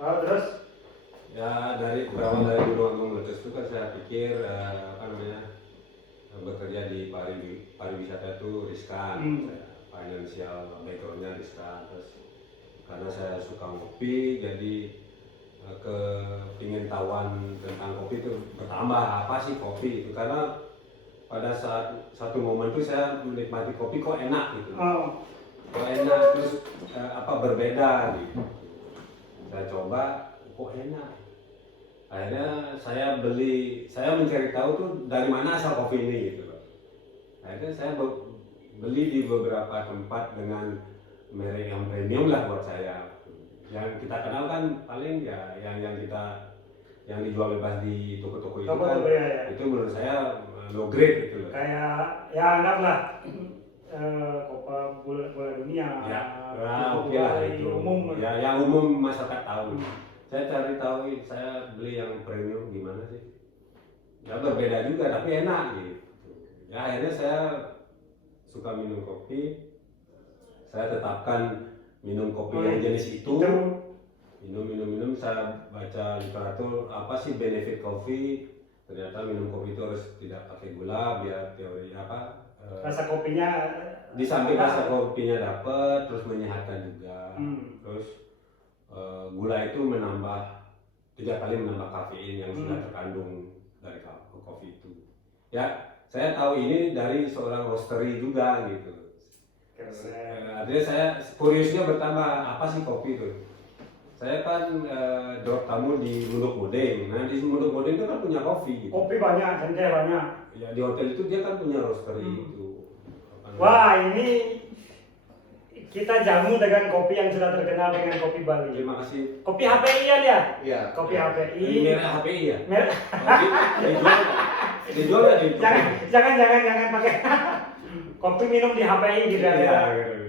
Oh, terus? Ya berawal dari dulu waktu meletus itu kan saya pikir apa namanya bekerja di pariwisata itu riskan, financial backgroundnya riskan. Terus karena saya suka ngopi, jadi kepingin tahuan tentang kopi itu bertambah. Apa sih kopi itu? Karena pada satu momen itu saya menikmati kopi kok enak gitu, Oh, kok enak, terus apa berbeda gitu. Saya coba kok enak, akhirnya saya mencari tahu tuh dari mana asal kopi ini gitu loh. Akhirnya saya beli di beberapa tempat dengan merek yang premium lah buat saya. Yang kita kenal kan paling ya yang dijual bebas di toko-toko itu kan, toko-toko ya. itu menurut saya low grade gitu loh. Kayak ya anggaplah Copa bola dunia. Ya, oke lah itu. Umum. Ya, yang umum masyarakat tahu. Saya cari tahu, saya beli yang premium gimana sih? Ya berbeda juga tapi enak gitu. Ya akhirnya saya suka minum kopi. Saya tetapkan minum kopi yang jenis itu. Minum, saya baca literatur apa sih benefit kopi. Ternyata minum kopi itu harus tidak pakai gula biar teori apa Rasa kopinya di samping rasa kopinya dapat, terus menyehatkan juga. Terus gula itu tiga kali menambah kafein yang sudah terkandung dari kopi itu. Ya, saya tahu ini dari seorang roastery juga gitu. Artinya saya curiosnya bertambah, apa sih kopi itu? Saya kan drop tamu di Munduk Modeng. Nah di Munduk Modeng itu kan punya kopi. Gitu. Kopi banyak, senja banyak. Ya di hotel itu dia kan punya roastery itu. Wah ini kita jamu dengan kopi yang sudah terkenal dengan kopi Bali. Terima kasih. Kopi HPI ya dia? Iya. Kopi HPI. Merek HPI ya? Merek. Dijual nggak di? Jangan pakai. Kopi minum di HPI gitu ya. Gitu.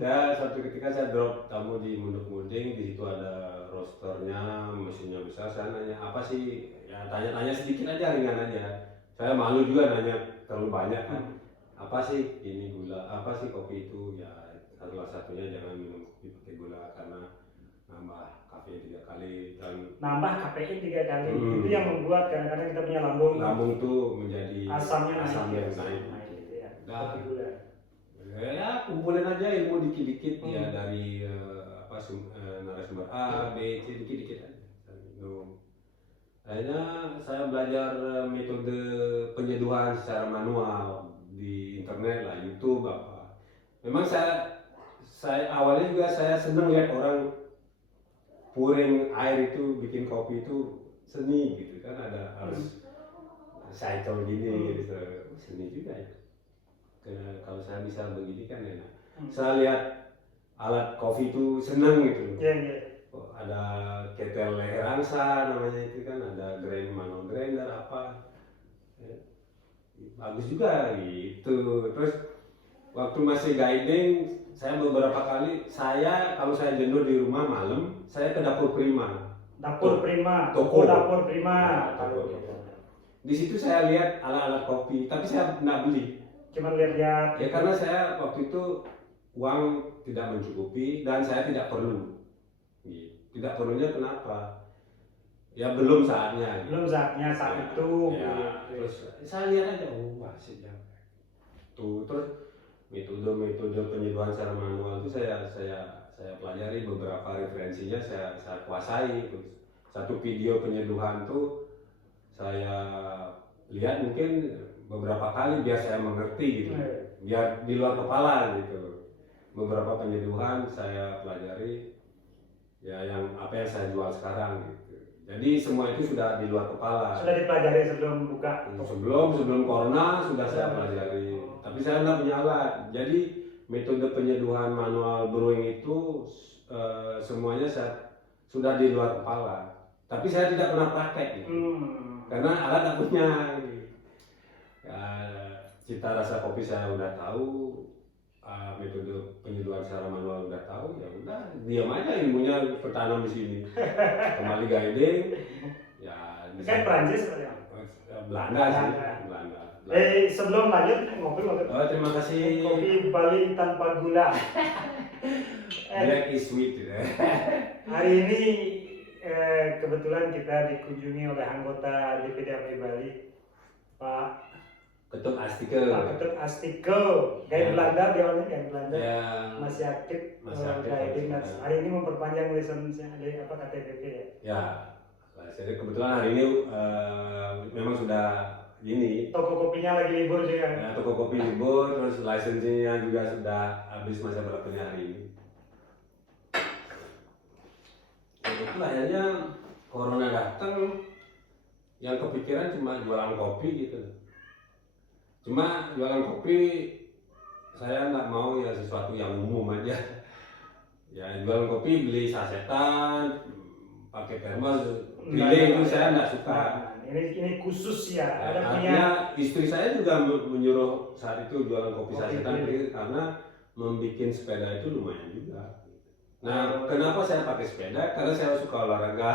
Saya suatu ketika saya drop tamu di Munduk Muding, di situ ada roasternya, mesinnya besar. Saya nanya apa sih? Ya tanya-tanya sedikit aja, ringan aja. Saya malu juga nanya terlalu banyak kan. Apa sih ini gula? Apa sih kopi itu? Ya salah satunya jangan minum kopi pakai gula karena nambah kafein 3 kali dan nambah kafein 3 kali. Itu yang membuat kadang-kadang kita punya lambung tuh menjadi asamnya naik. Gitu ya. Kopi gula. Ya kumpulin aja ilmu dikit-dikit ya dari narasumber A, B, C dikit-dikit aja. Akhirnya saya belajar metode penyeduhan secara manual di internet lah, YouTube apa. Memang saya awalnya juga saya seneng lihat orang pouring air itu bikin kopi itu seni gitu kan, ada harus cycle gini gitu, seni juga ya. Kalau saya bisa begini kan enak. Saya lihat alat kopi itu seneng gitu. Oh, ada ketel leher angsa namanya itu kan, ada manual grinder apa. Bagus juga gitu. Terus waktu masih guiding, saya beberapa kali kalau saya jenuh di rumah malam, saya ke dapur Prima. Toko dapur Prima. Di situ saya lihat alat-alat kopi, tapi saya nggak beli. Cuma lihat-lihat. Ya karena saya waktu itu uang tidak mencukupi dan saya tidak perlu. Tidak perlunya kenapa? Ya belum saatnya. Belum saatnya saat itu. Ya, terus saya lihat aja, asik ya. Terus metode penyeduhan secara manual itu saya pelajari, beberapa referensinya saya kuasai. Satu video penyeduhan tuh saya lihat mungkin beberapa kali biar saya mengerti gitu, biar di luar kepala gitu. Beberapa penyeduhan saya pelajari, ya apa yang saya jual sekarang gitu. Jadi semua itu sudah di luar kepala. Sudah dipelajari sebelum buka. Sebelum corona sudah saya pelajari. Tapi saya nggak punya alat. Jadi metode penyeduhan manual brewing itu semuanya sudah di luar kepala. Tapi saya tidak pernah praktek gitu. Karena alat tak punya. Ya, cita rasa kopi saya udah tahu, metode penyeduhan secara manual udah tahu, ya udah diam aja, ilmunya tertanam di sini. Kembali guiding, ya kan Prancis Belanda sih, Belanda. Sebelum lanjut ngopi. Terima kasih. Kopi Bali tanpa gula. Black is sweet. Hari ini kebetulan kita dikunjungi oleh anggota DPD API Bali, Pak Ketut Astike. Pak Ketut Astike, gaya Belanda dia orangnya, gaya Belanda, Ya, masih aktif, masih aktif, gaya masih dinas. aktif. Hari ini memperpanjang lisensi apa KTPP ya. ya. Jadi kebetulan hari ini memang sudah gini. Toko kopinya lagi libur juga. Ya, toko kopi libur, terus lisensinya juga sudah habis masa berlakunya hari ini. Itu akhirnya corona datang, yang kepikiran cuma jualan kopi gitu. Cuma jualan kopi saya nggak mau ya sesuatu yang umum aja. Ya jualan kopi beli sasetan, pakai termos, keliling itu saya nggak suka. Ini khusus ya, Ya, ada punya. artinya istri saya juga menyuruh saat itu jualan kopi Kopi sasetan keliling. karena membuat sepeda itu lumayan juga. Nah, kenapa saya pakai sepeda? Karena saya suka olahraga.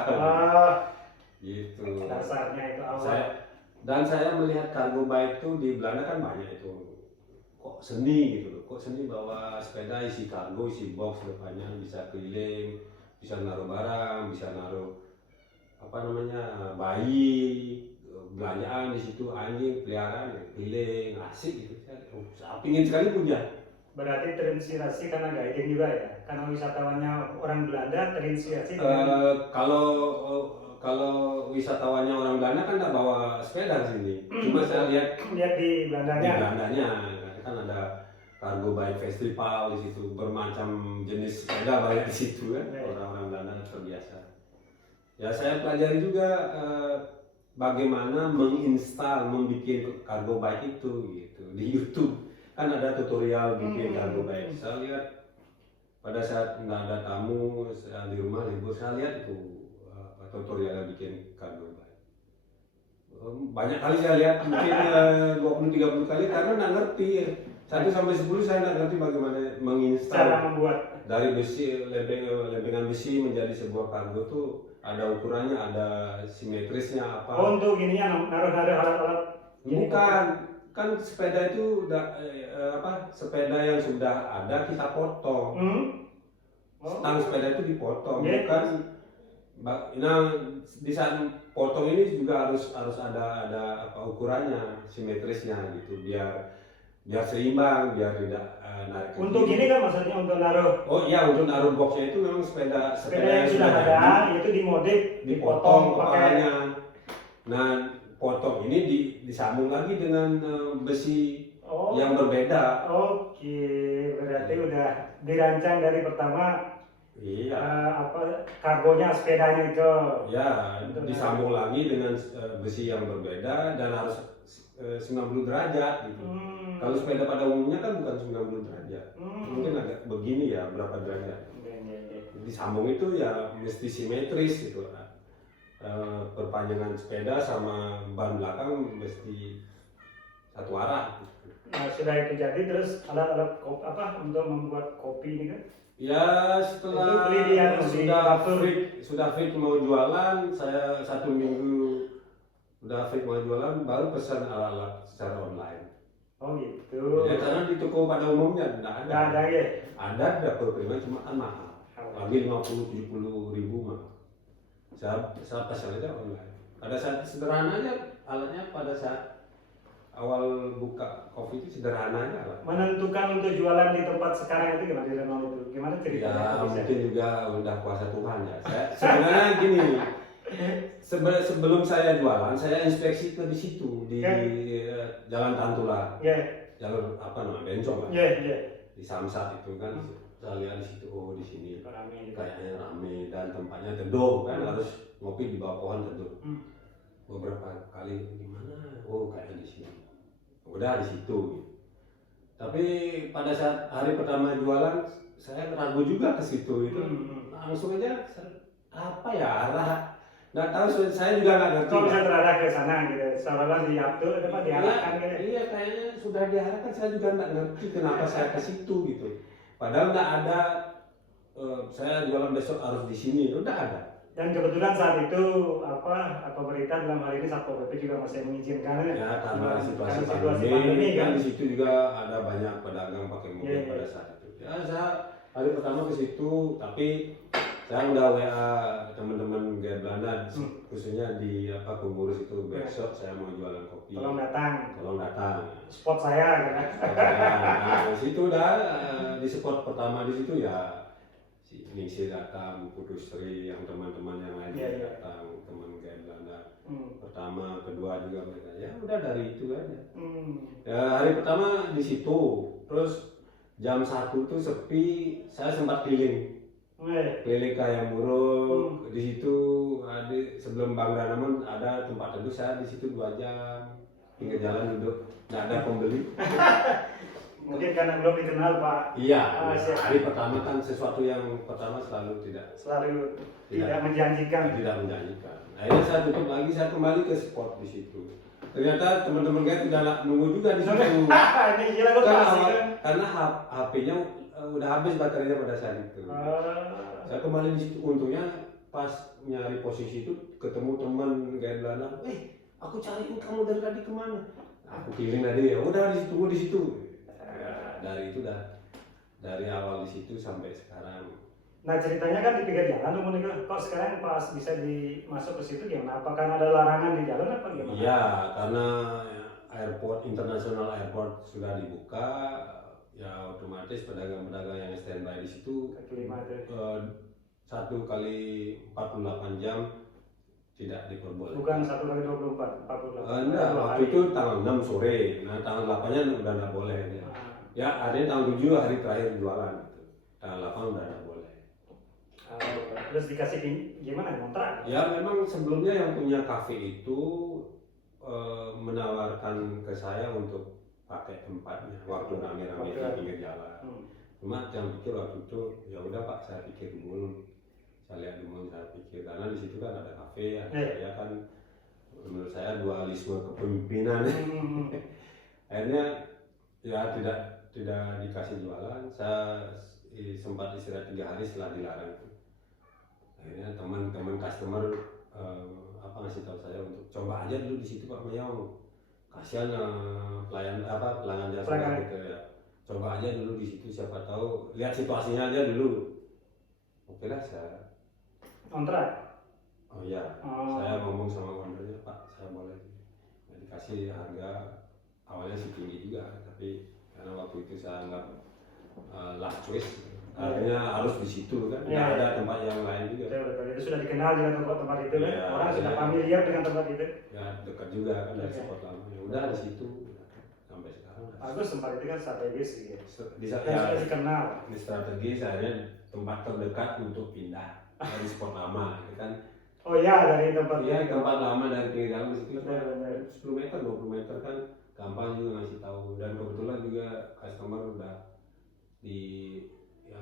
Gitu. Dasarnya itu awal. Saya melihat cargo bike itu di Belanda kan banyak itu. Kok seni gitu loh. Kok seni bawa sepeda isi kargo, isi box depannya bisa keliling, bisa naruh barang, bisa naruh apa namanya bayi, belanjaan di situ, anjing peliharaan keliling, asik gitu. Saya pingin sekali punya. Berarti terinspirasi karena guiding juga ya, karena wisatawannya orang Belanda terinspirasi. Kalau wisatawannya orang Belanda kan nggak bawa sepeda di sini. Cuma saya lihat di Belandanya. Di Belandanya kan ada cargo bike festival di situ, bermacam jenis sepeda banyak di situ kan. Orang-orang Belanda terbiasa. Ya saya pelajari juga bagaimana menginstal, membuat cargo bike itu gitu di YouTube. Kan ada tutorial bikin cargo bike. Saya lihat pada saat nggak ada tamu, saya di rumah libur, saya lihat itu tutorialnya bikin cargo bike. Banyak kali saya lihat, mungkin 20-30 kali karena nggak ngerti. 1 sampai 10 saya nggak ngerti bagaimana menginstal. Cara membuat Dari besi, lempengan besi menjadi sebuah kargo tuh ada ukurannya, ada simetrisnya apa. Oh, untuk gininya naruh-naruh alat-alat. Bukan, kan sepeda itu udah sepeda yang sudah ada kita potong. Stang sepeda itu dipotong, bukan. Nah, di saat potong ini juga harus ada apa ukurannya, simetrisnya gitu, biar seimbang, biar tidak narik. Untuk gini kan maksudnya untuk naruh. Oh iya, untuk naruh boxnya itu memang sepeda yang sudah ada itu dimodif, dipotong kepalanya. Nah, potong ini disambung lagi dengan besi yang berbeda. Oke, berarti udah dirancang dari pertama. Iya. Kargonya sepedanya itu. Ya, disambung lagi dengan besi yang berbeda dan harus 90 derajat gitu. Kalau sepeda pada umumnya kan bukan 90 derajat. Mungkin agak begini ya, berapa derajat. Disambung itu ya mesti simetris gitu. Perpanjangan sepeda sama ban belakang mesti satu arah. Nah, sudah itu jadi, terus alat-alat untuk membuat kopi ini kan? Ya, setelah sudah fit mau jualan, saya 1 minggu udah fit mau jualan, baru pesan alat-alat secara online. Oh gitu. Ya, karena di toko pada umumnya tidak ada. Nggak ada ya? Ada dapur prima, cuma kan mahal. Lagi 50-70 ribu mah. Saya pesan aja online. Pada saat sederhana aja alatnya, pada saat awal buka kopi itu sederhana aja lah. Menentukan untuk jualan di tempat sekarang itu gimana, di Renault itu? Gimana ceritanya? Ya mungkin juga udah kuasa Tuhan ya. Saya sebenarnya gini, sebelum saya jualan, saya inspeksi ke di situ di Jalan Tantula. Jalur apa namanya, Bencong kan? Di Samsat itu kan. Saya lihat di situ, oh di sini kayaknya rame dan tempatnya teduh kan, harus ngopi di bawah pohon teduh. Beberapa kali gimana? Oh kayaknya di sini. Udah di situ. Tapi pada saat hari pertama jualan, saya ragu juga ke situ itu. Langsung aja apa ya arah? Nggak tahu, saya juga nggak ngerti. Kok bisa terarah ke sana gitu? Seolah-olah diarahkan gitu. Iya, kayaknya sudah diarahkan, saya juga nggak ngerti kenapa saya ke situ gitu. Padahal nggak ada, saya jualan besok harus di sini, udah ada. Dan kebetulan saat itu pemerintah dalam hal ini Satpol PP juga masih mengizinkan ya, karena situasi pandemi kan, di situ juga ada banyak pedagang pakai mobil pada saat itu. Ya, saya hari pertama ke situ, tapi Saya udah WA teman-teman gaya Belanda, khususnya di pengurus itu, besok saya mau jualan kopi. Tolong datang. Tolong datang. Spot saya kan. Nah, di situ udah di spot pertama di situ ya si Ningsi datang, Putri, yang teman-teman yang lain datang, teman gaya Belanda. Pertama, kedua juga mereka. Ya udah dari itu aja. Ya, hari pertama di situ, terus jam 1 tuh sepi, saya sempat keliling kayak buruk. Di situ ada sebelum Bang Danamon ada tempat teduh, saya di situ 2 jam pinggir jalan duduk, nggak ada pembeli. Mungkin karena belum dikenal Pak. Iya, hari pertama kan sesuatu yang pertama selalu tidak menjanjikan. Tidak menjanjikan. Akhirnya saya tutup lagi, saya kembali ke spot di situ. Ternyata teman-teman saya tidak nunggu juga di situ. Ini gila karena HP-nya udah habis baterainya pada saat itu. Saya kembali di situ, untungnya pas nyari posisi itu ketemu teman gaya Belanda. Aku cariin kamu dari tadi kemana? Aku kirim tadi, ya udah di situ, tunggu di situ. Ya, dari itu dari awal di situ sampai sekarang. Nah ceritanya kan di pinggir jalan tuh Monika. Kok sekarang pas bisa masuk ke situ gimana? Apakah ada larangan di jalan apa gimana? Iya, karena international airport sudah dibuka. Ya otomatis pedagang-pedagang yang standby di situ 1 kali 48 jam tidak diperbolehkan. Bukan 1 kali 24, 48. Enggak, waktu itu tanggal 6 sore. Nah tanggal 8-nya udah nggak boleh. Ya artinya tanggal 7 hari terakhir jualan. Tanggal 8 udah nggak boleh. Terus dikasih gimana kontrak? Ya memang sebelumnya yang punya kafe itu menawarkan ke saya untuk pakai tempatnya waktu rame-rame di pinggir jalan. Cuma yang pikir waktu itu ya udah Pak, saya pikir dulu, saya lihat dulu, saya pikir karena di situ kan ada kafe, saya kan menurut saya dualisme kepemimpinan. Akhirnya ya tidak dikasih jualan. Saya sempat istirahat 3 hari setelah dilarang itu. Akhirnya teman-teman customer ngasih tahu saya untuk coba aja dulu di situ Pak Mayong. Kasihan pelanggan jasa gitu ya. Coba aja dulu di situ, siapa tahu lihat situasinya aja dulu. Oke lah, saya kontrak. Oh iya, saya ngomong sama ownernya, Pak, saya boleh dikasih harga awalnya sih tinggi juga, tapi karena waktu itu saya anggap last choice, artinya harus di situ kan, nggak ada tempat yang lain juga. Betul, itu sudah dikenal dengan tempat itu kan, orang sudah familiar dengan tempat itu. Ya dekat juga kan dari spot lama. Ya udah di situ sampai sekarang. Bagus, tempat itu kan strategis gitu. Bisa sudah dikenal. Di strategi saya tempat terdekat untuk pindah dari spot lama, gitu kan. Oh iya, dari tempat. Iya, tempat lama dari pinggir jalan di situ 10 meter, 20 meter kan gampang juga ngasih tahu, dan kebetulan juga customer udah di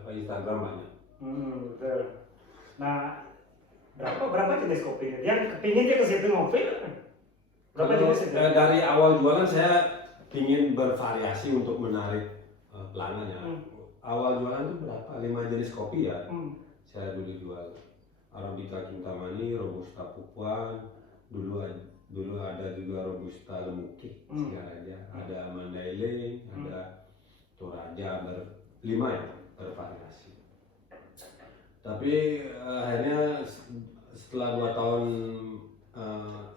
Instagram banyak. Betul. Nah, berapa jenis kopi? Yang kepingin dia ke situ ngopi? Berapa jenis itu? Dari awal jualan saya ingin bervariasi untuk menarik pelanggannya. Awal jualan itu berapa? 5 jenis kopi ya. Saya dulu jual Arabica Kintamani, Robusta Pupuan, dulu ada juga Robusta Lemukik, aja. Ada Mandailing, ada Toraja, 5 ya, bervariasi. Tapi akhirnya setelah 2 tahun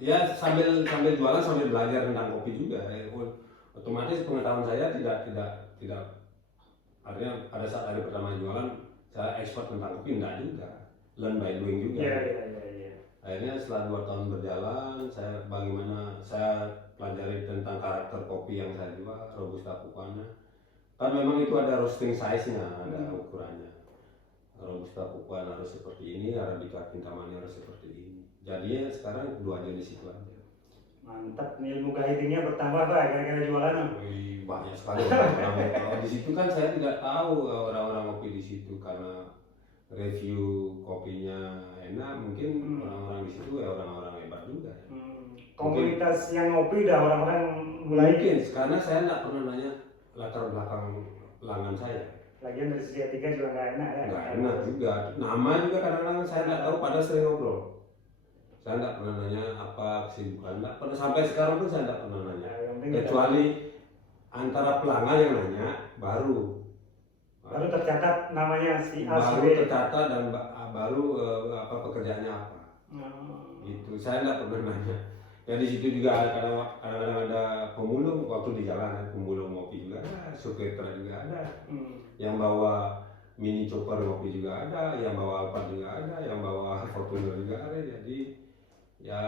ya sambil jualan sambil belajar tentang kopi juga, otomatis pengetahuan saya tidak artinya pada saat hari pertama jualan saya ekspor tentang kopi, enggak juga, learn by doing juga. Akhirnya setelah 2 tahun berjalan, saya pelajari tentang karakter kopi yang saya jual, Robusta Pupuannya. Kan memang itu ada roasting size-nya, ada ukurannya. Robusta Pupuan harus seperti ini, Arabica Kintamani harus seperti ini. Jadinya sekarang 2 jenis itu aja. Mantap, ilmu guidingnya bertambah Pak, gara-gara jualan. Banyak sekali orang di situ kan saya tidak tahu orang-orang kopi di situ, karena review kopinya enak, mungkin orang-orang di situ ya orang-orang hebat juga. Komunitas yang ngopi udah orang-orang mulai. Mungkin karena saya nggak pernah nanya latar belakang pelanggan saya. Lagian dari sisi etika juga nggak enak ya. Nggak enak juga. Nama juga kadang-kadang saya nggak tahu, pada sering ngobrol. Saya nggak pernah nanya apa kesibukan, nggak pernah, sampai sekarang pun saya nggak pernah nanya. Kecuali antara pelanggan yang nanya baru Baru tercatat namanya si A si B. Baru tercatat dan baru apa pekerjaannya apa. Itu saya nggak pernah nanya. Ya di situ juga kadang-kadang ada pemulung waktu di jalan, pemulung ngopi juga ada, supir truk juga ada, yang bawa mini chopper ngopi juga ada, yang bawa Alphard juga ada, yang bawa Fortuner juga ada. Jadi ya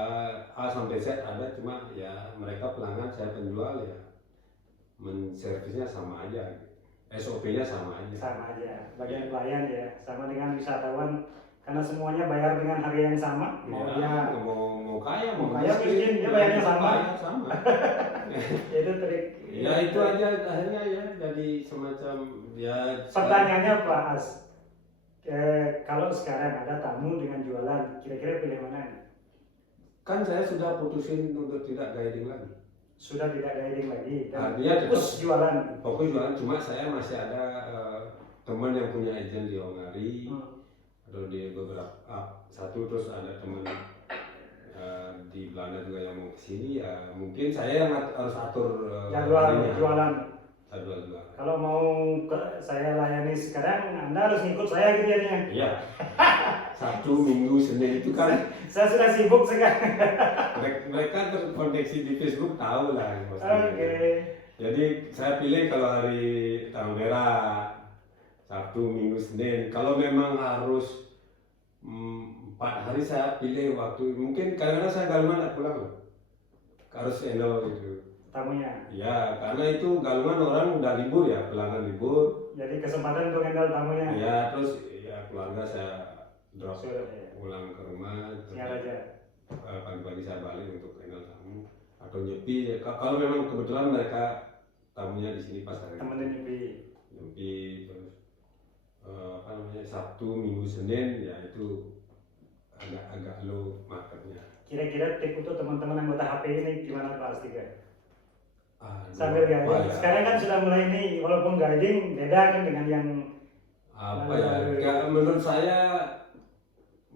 A sampai Z ada, cuma ya mereka pelanggan, saya penjual, ya menservisnya sama aja, SOP-nya sama aja. Sama aja, bagian pelayan ya, sama dengan wisatawan. Karena semuanya bayar dengan harga yang sama, Ya, mau kaya, mau miskin, dia bayarnya sama. sama. Itu trik. Ya itu aja akhirnya ya, jadi semacam ya. Pertanyaannya Pak As, kalau sekarang ada tamu dengan jualan, kira-kira pilih mana? Kan saya sudah putusin untuk tidak guiding lagi. Sudah tidak guiding lagi, dan Artinya fokus jualan. Fokus jualan, cuma saya masih ada teman yang punya agent di Hongari. Atau di beberapa satu, terus ada teman di Belanda juga yang mau kesini, ya mungkin saya yang harus atur jadwal jualan. Kalau mau saya layani sekarang, Anda harus ngikut saya gitu ya. Iya. Sabtu, Minggu, Senin itu kan saya sudah sibuk sekarang. mereka terkoneksi di Facebook tahu lah. Oke. Jadi saya pilih kalau hari tanggal merah, Sabtu, Minggu, Senin. Kalau memang harus 4 hari, saya pilih waktu. Mungkin kadang-kadang saya Galungan nggak pulang loh. Harus handle gitu. Tamunya. Ya, karena itu Galungan orang udah libur ya, pelanggan libur. Jadi kesempatan untuk handle tamunya. Ya, terus ya keluarga saya drop pulang ke rumah. Siap aja. Pagi-pagi saya balik untuk handle tamu atau nyepi. Kalau memang kebetulan mereka tamunya di sini pas hari. Temennya nyepi. Terus Sabtu, Minggu, Senin, ya itu agak low marketnya. Kira-kira tip untuk teman-teman anggota HP ini gimana Pak Astika? Sambil guiding. Ya. Sekarang kan sudah mulai nih, walaupun guiding beda kan dengan yang menurut saya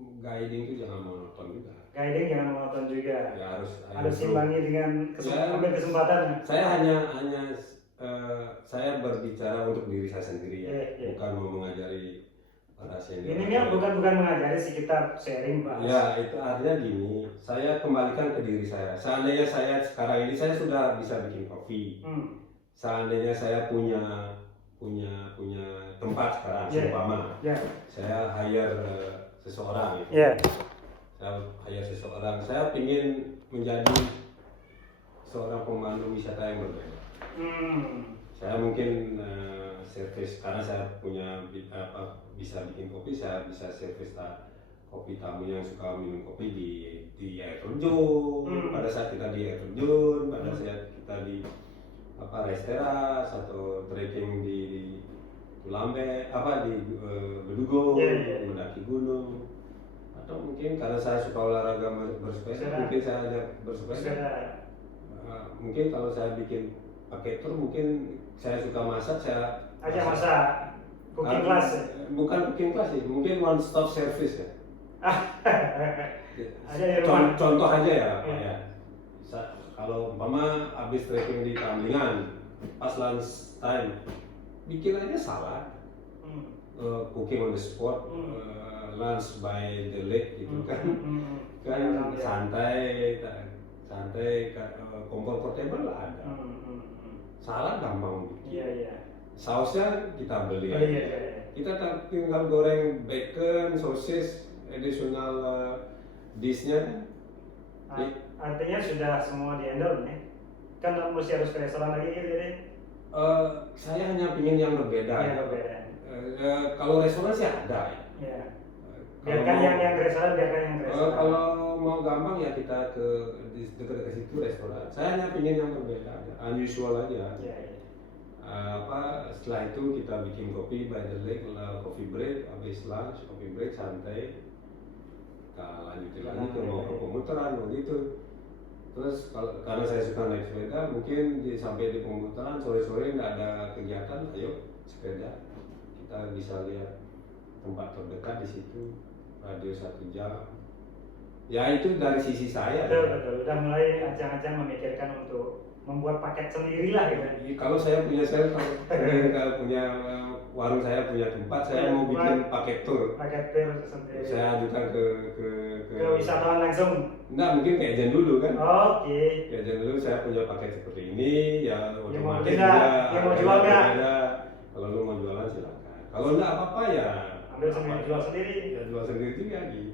guiding itu jangan monoton juga. Guiding jangan monoton juga. Ya harus simbangi dengan ambil kesempatan. Saya hanya saya berbicara untuk diri saya sendiri ya, bukan mau mengajari para senior. Ini bukan mengajari sih, kita sharing Pak. Ya itu artinya gini, saya kembalikan ke diri saya. Seandainya saya sekarang ini saya sudah bisa bikin kopi. Seandainya saya punya tempat sekarang, seumpama saya hire seseorang gitu. Saya hire seseorang, saya ingin menjadi seorang pemandu wisata yang berbeda. Saya mungkin servis, karena saya punya bisa bikin kopi, saya bisa servis kopi tamu yang suka minum kopi di air terjun. Pada saat kita di air terjun, pada saat kita di resteras atau trekking di Tulambe, di Bedugo, mendaki gunung, atau mungkin karena saya suka olahraga bersepeda, mungkin saya ajak bersepeda. Mungkin kalau saya bikin pakai tour, mungkin saya suka masak, saya ajak masak, cooking class. Bukan cooking class sih, mungkin one stop service ya. Contoh aja ya. Kalau umpama habis trekking di Tamlingan, pas lunch time, bikin aja salad, cooking on the spot, lunch by the lake gitu kan, santai, comfortable lah ada. Salad gampang bikin. Sausnya kita beli aja. Kita tinggal goreng bacon, sosis, additional dishnya. Artinya sudah semua di handle nih. Kan mesti harus ke restoran lagi gitu ya. Saya hanya ingin yang berbeda. Kalau restoran sih ada ya. Biarkan yang restoran, kalau mau gampang ya kita ke dekat situ restoran. Saya hanya ingin yang berbeda, unusual aja. Setelah itu kita bikin kopi by the lake, coffee break, habis lunch, coffee break santai. Kita lanjutin lagi mau ke pemutaran begitu. Terus karena saya suka naik sepeda, mungkin sampai di pemutaran sore-sore nggak ada kegiatan, ayo sepeda. Kita bisa lihat tempat terdekat di situ, radio 1 jam. Ya itu dari sisi saya. Betul. Udah mulai acang-acang memikirkan untuk membuat paket sendiri lah gitu. Kalau saya punya kalau punya warung saya punya tempat, saya mau bikin paket tur. Paket tur sendiri. Saya ajukan ke wisatawan langsung. Enggak, mungkin ke agent dulu kan. Oke. Ke agent dulu saya punya paket seperti ini, ya otomatis yang mau jual nggak? Kalau lu mau jualan silakan. Kalau enggak apa-apa ya ambil sendiri, jual sendiri. Ya jual sendiri juga gitu.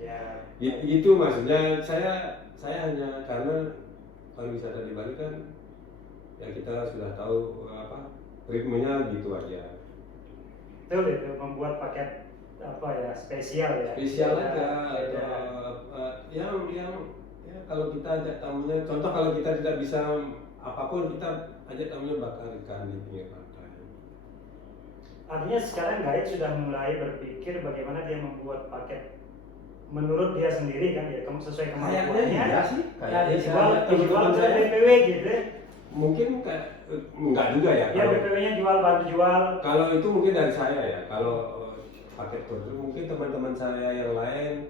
Iya. Itu maksudnya saya hanya karena pariwisata di Bali kan ya kita sudah tahu apa ritmenya gitu aja. Betul itu membuat paket apa ya spesial ya. Spesial aja. Yang ya kalau kita ajak tamunya, contoh kalau kita tidak bisa apapun kita ajak tamunya bakar ikan di pinggir pantai. Artinya sekarang guide sudah mulai berpikir bagaimana dia membuat paket menurut dia sendiri kan ya, sesuai kemampuannya. Iya sih. Dijual ke BPW gitu. Mungkin enggak juga ya. Ya BPW-nya jual, bantu jual. Kalau itu mungkin dari saya ya. Kalau paket tur itu mungkin teman-teman saya yang lain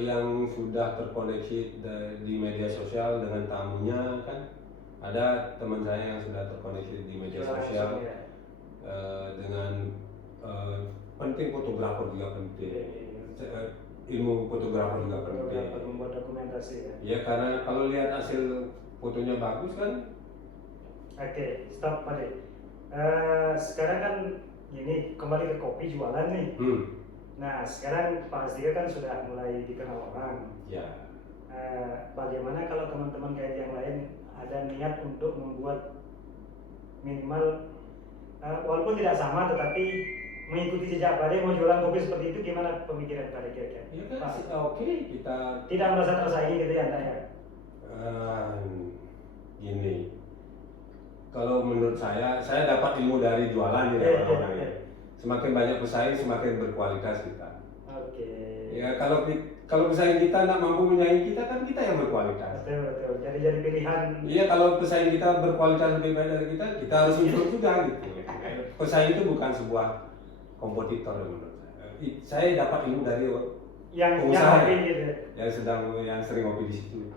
yang sudah terkoneksi di media sosial dengan tamunya kan. Ada teman saya yang sudah terkoneksi di media sosial dengan penting fotografer juga penting. Ilmu fotografer juga penting. Membuat dokumentasi ya. Ya karena kalau lihat hasil fotonya bagus kan. Oke, stop Pak. Sekarang kan ini kembali ke kopi jualan nih. Nah sekarang Pak Astika kan sudah mulai dikenal orang. Ya. Bagaimana kalau teman-teman guide yang lain ada niat untuk membuat minimal walaupun tidak sama tetapi mengikuti jejak Pak mau jualan kopi seperti itu, gimana pemikiran Pak kira-kira? Ya kan, oke, kita tidak merasa tersaingi gitu ya Anda ya? Gini, kalau menurut saya dapat ilmu dari jualan ya orang-orang ya. Semakin banyak pesaing, semakin berkualitas kita. Oke. Ya kalau pesaing kita nggak mampu menyaingi kita kan kita yang berkualitas. Betul. Jadi pilihan. Iya, kalau pesaing kita berkualitas lebih baik dari kita harus improve juga gitu. Pesaing itu bukan sebuah kompetitor menurut saya. Saya dapat ilmu dari pengusaha yang sering ngopi di situ.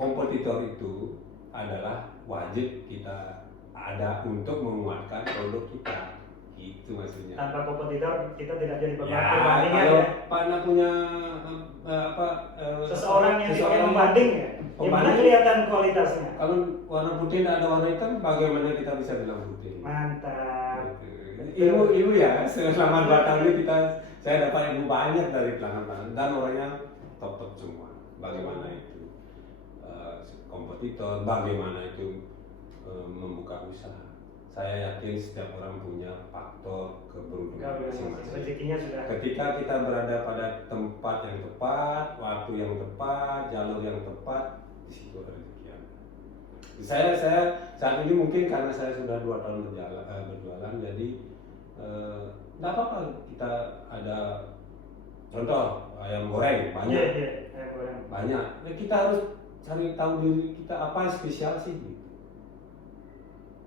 Kompetitor itu adalah wajib kita ada untuk menguatkan produk kita. Itu maksudnya. Tanpa kompetitor kita tidak jadi perbandingan ya. Kalau Pak punya seseorang yang membanding ya. Gimana kelihatan kualitasnya? Kalau warna putih tidak ada warna hitam, bagaimana kita bisa bilang putih? Mantap. Ilmu ya, selama 2 tahun ini saya dapat ilmu banyak dari pelanggan dan orangnya top semua. Bagaimana itu kompetitor, bagaimana itu membuka usaha. Saya yakin setiap orang punya faktor keberuntungan masing-masing. Rezekinya sudah. Ketika kita berada pada tempat yang tepat, waktu yang tepat, jalur yang tepat, di situ ada rezeki. Saya saat ini mungkin karena saya sudah 2 tahun berjualan, jadi nggak apa-apa kita ada contoh ayam goreng banyak. Ayam goreng. Banyak. Ya, kita harus cari tahu diri kita apa yang spesial sih. Gitu.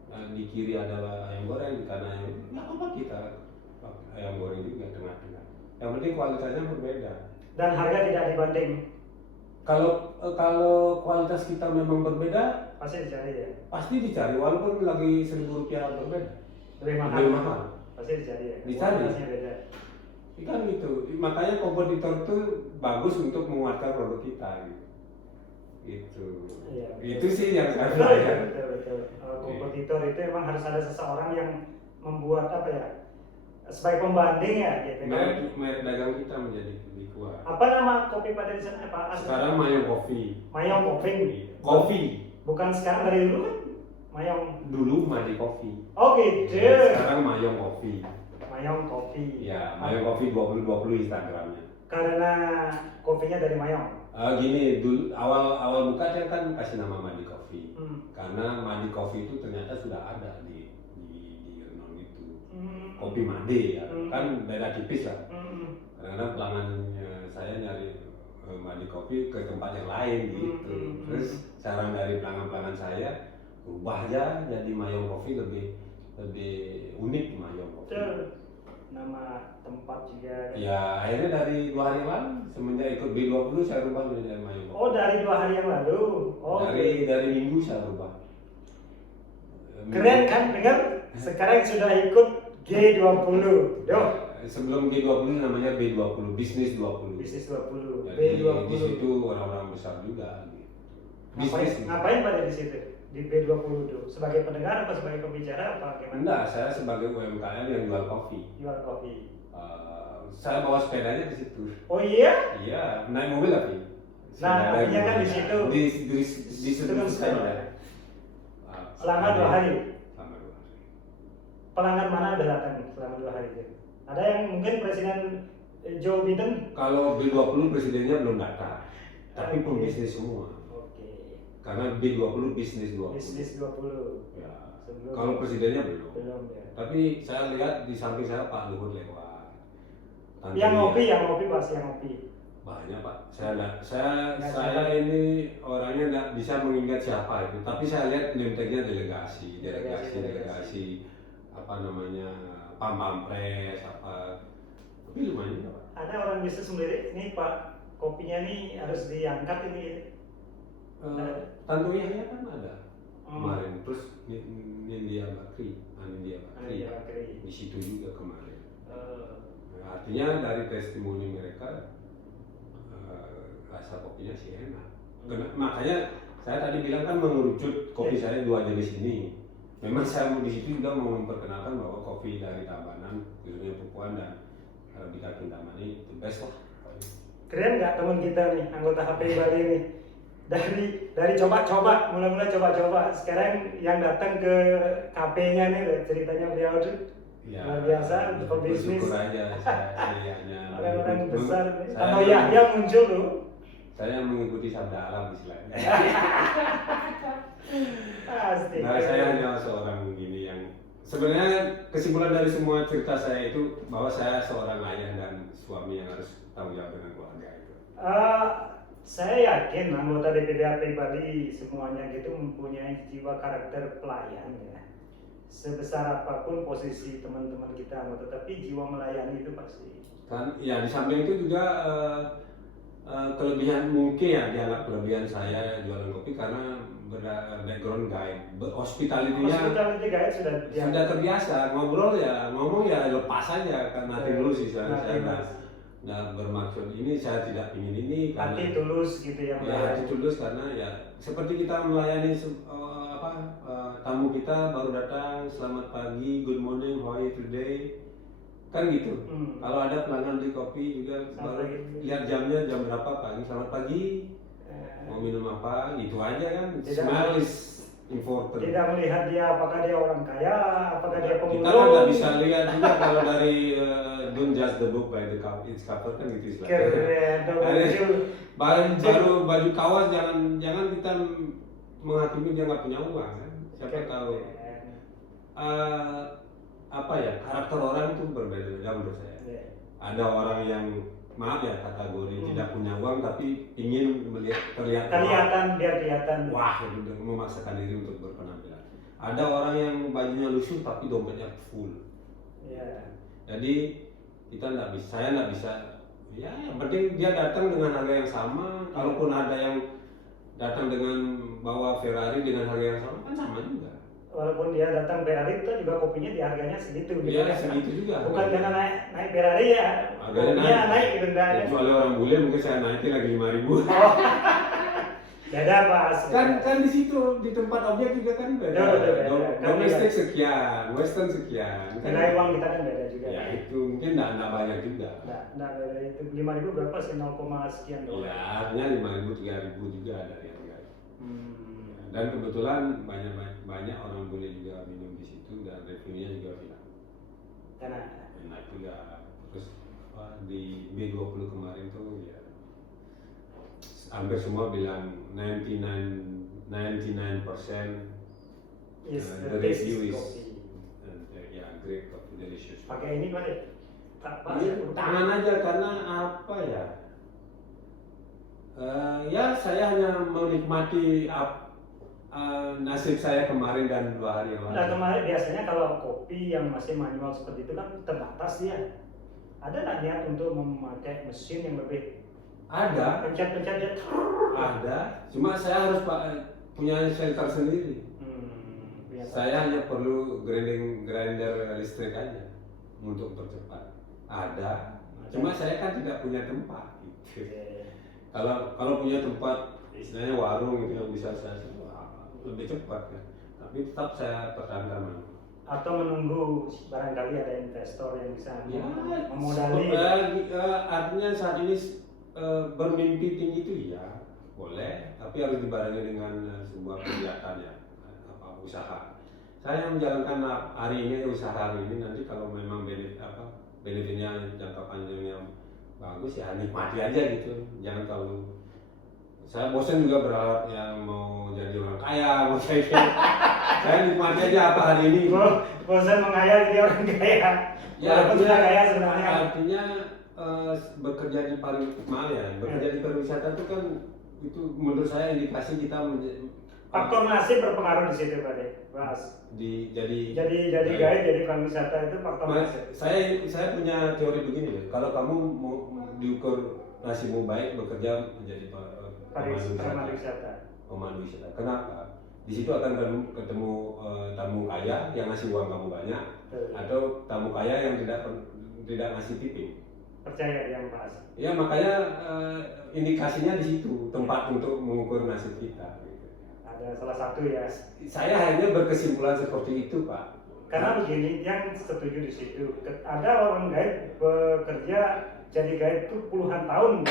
Nah, di kiri ada ayam goreng, di kanan nggak apa-apa kita ayam goreng juga tengah-tengah. Yang penting kualitasnya berbeda. Dan harga tidak dibanding. Kalau kualitas kita memang berbeda, pasti dicari ya. Pasti dicari walaupun lagi Rp1.000 berbeda. Lebih mahal. Pasti dicari ya. Dicari. Beda. Kan gitu. Makanya kompetitor itu bagus untuk menguatkan produk kita gitu. Gitu. Iya, itu sih yang saya belajar. Betul. Kompetitor itu memang harus ada seseorang yang membuat apa ya? Sebagai pembanding ya gitu. Merek dagang kita menjadi lebih kuat. Apa nama kopi pada di sana Pak? Sekarang Mayong Coffee. Mayong Coffee. Coffee. Bukan sekarang, dari dulu kan? Mayong. Dulu Madi Coffee. Oh gitu. Sekarang Mayong Coffee. Mayong Coffee. Ya, Mayong Coffee 2020 Instagramnya. Karena kopinya dari Mayong. Gini, dulu awal buka dia kan kasih nama Madi Coffee. Karena Madi Coffee itu ternyata sudah ada di Renon itu. Kopi Made ya, kan beda tipis lah. Kadang-kadang pelanggannya saya nyari Madi Coffee ke tempat yang lain gitu. Terus saran dari pelanggan-pelanggan saya ubah aja jadi Mayong Coffee lebih unik Mayong Coffee. Nama tempat juga. Ya akhirnya dari 2 hari lalu semenjak ikut B20 saya rubah menjadi Mayong Coffee. Oh dari 2 hari yang lalu. Oh. Dari minggu saya rubah. Keren kan dengar? Sekarang sudah ikut G20. Yo, Sebelum G20 namanya B20, bisnis 20. bisnis 20. Jadi B20. di situ orang-orang besar juga. Ngapain, ngapain pada di situ? Di B20 itu sebagai pendengar apa sebagai pembicara apa gimana? Enggak, saya sebagai UMKM yang jual kopi. Jual kopi. Saya bawa sepedanya di situ. Oh iya? Iya, naik mobil tapi. Nah, artinya kan di situ. Di situ kan sepeda. Selama 2 hari. Selama 2 hari. Pelanggan mana ada datang selama 2 hari itu? Ada yang mungkin Presiden Joe Biden? Kalau B20 presidennya belum datang, tapi pembisnis semua. Oke. Karena B20 bisnis 20. Bisnis 20. Ya. Sebelum. Kalau presidennya belum. Belum ya. Tapi saya lihat di samping saya Pak Luhut lewat. Yang ngopi pasti yang ngopi. Banyak Pak. Saya ini orangnya nggak bisa mengingat siapa itu. Tapi saya lihat name-tagnya delegasi apa namanya Pampres apa. Tapi lumayan Pak. Ada orang bisnis sendiri. Ini Pak kopinya nih harus diangkat ini. Tanto Yahya kan ada kemarin. Terus Nindya Bakri. Di situ juga kemarin. Artinya dari testimoni mereka rasa kopinya sih enak. Makanya saya tadi bilang kan mengerucut kopi saya 2 jenis ini. Memang saya di situ juga mau memperkenalkan bahwa kopi dari Tabanan, khususnya Pupuan dan Arabica Kintamani itu best lah. Keren nggak teman kita nih anggota HP Bali ini? Dari coba-coba, mulai-mulai coba-coba. Sekarang yang datang ke KP-nya nih ceritanya beliau tuh. Ya, luar biasa untuk pebisnis. Bersyukur aja saya hanya orang-orang besar. Atau Yahya muncul loh. Saya mengikuti sabda alam istilahnya. Pasti. Nah, saya hanya seorang gini yang sebenarnya kesimpulan dari semua cerita saya itu bahwa saya seorang ayah dan suami yang harus tanggung jawab dengan keluarga itu. Saya yakin anggota DPD HP Bali semuanya gitu mempunyai jiwa karakter pelayan ya. Sebesar apapun posisi teman-teman kita anggota, tapi jiwa melayani itu pasti. Kan, ya di samping itu juga kelebihan mungkin ya dianggap kelebihan saya jualan kopi karena background guide, hospitality-nya sudah terbiasa ngomong ya lepas aja karena hati dulu sih saya nggak bermaksud ini saya tidak ingin ini karena hati tulus gitu ya. Ya hati tulus karena ya seperti kita melayani tamu kita baru datang selamat pagi, good morning, how are you today kan gitu. Kalau ada pelanggan di kopi juga baru lihat jamnya jam berapa pagi, selamat pagi, mau minum apa, gitu aja kan. Smell is important. Tidak melihat dia apakah dia orang kaya, apakah dia pemulung. Kita nggak bisa lihat juga kalau dari don't judge the book by the cover kan gitu istilahnya. Baru baju kawas jangan kita menghakimi dia nggak punya uang kan. Siapa tahu. Apa ya, karakter orang itu berbeda-beda menurut saya. Ada orang yang maaf ya kategori tidak punya uang tapi ingin kelihatan biar kelihatan wah gitu, memaksakan diri untuk berpenampilan. Ada orang yang bajunya lusuh tapi dompetnya full. Jadi saya nggak bisa ya yang penting dia datang dengan harga yang sama. Kalaupun ada yang datang dengan bawa Ferrari dengan harga yang sama kan sama juga. Walaupun dia datang Ferrari itu juga kopinya di harganya segitu. Iya segitu juga. Bukan karena naik Ferrari ya. Harganya naik gitu enggak. Kecuali orang bule mungkin saya naikin lagi 5.000. Beda Mas. Kan di situ di tempat objek juga kan beda. Domestik sekian, western sekian. Karena uang kita kan beda juga. Ya itu mungkin enggak banyak juga. Nah beda itu 5.000 berapa sih 0, sekian doang. Ya artinya 5.000, 3.000 juga ada yang enggak. Dan kebetulan banyak orang boleh juga minum di situ dan reviewnya juga enak juga. Terus di B20 kemarin tuh ya hampir semua bilang 99% the review is great coffee, delicious. Pakai ini Pak ya? Tangan aja karena apa ya? Ya saya hanya menikmati nasib saya kemarin dan 2 hari yang lalu. Nah kemarin biasanya kalau kopi yang masih manual seperti itu kan terbatas ya. Ada nggak niat untuk memakai mesin yang lebih? Ada. Pencet-pencet dia. Ada. Cuma saya harus punya shelter sendiri. Saya hanya perlu grinder listrik aja. untuk percepat. Ada. Cuma saya kan tidak punya tempat. Gitu. Kalau punya tempat, istilahnya warung gitu yang bisa saya lebih cepat kan. Tapi tetap saya pertahankan manual. Atau menunggu barangkali ada investor yang bisa Ya, memodali. artinya saat ini bermimpi tinggi itu ya boleh, tapi harus dibarengi dengan sebuah kegiatan ya, usaha. Saya menjalankan hari ini usaha hari ini, nanti kalau memang benefitnya jangka panjangnya bagus ya nikmati aja gitu, jangan terlalu. Saya bosan juga berharap yang mau jadi orang kaya, mau saya nikmati aja apa hari ini. Bosan menghayal jadi orang kaya. Ya, sudah kaya sebenarnya. Artinya bekerja di bekerja di pariwisata itu kan itu menurut saya indikasi kita faktor nasib berpengaruh di situ Pak De. Jadi guide jadi pariwisata itu faktor nasib. Saya punya teori begini loh. Kalau kamu mau diukur nasibmu baik bekerja menjadi pemandu wisata. Kenapa? Di situ akan ketemu tamu kaya yang ngasih uang kamu banyak, atau tamu kaya yang tidak ngasih tipping. Percaya yang pas. Ya makanya indikasinya di situ tempat untuk mengukur nasib kita. Gitu. Ada salah satu ya. Saya hanya berkesimpulan seperti itu Pak. Karena begini, yang setuju di situ. Ada orang guide bekerja jadi guide itu puluhan tahun.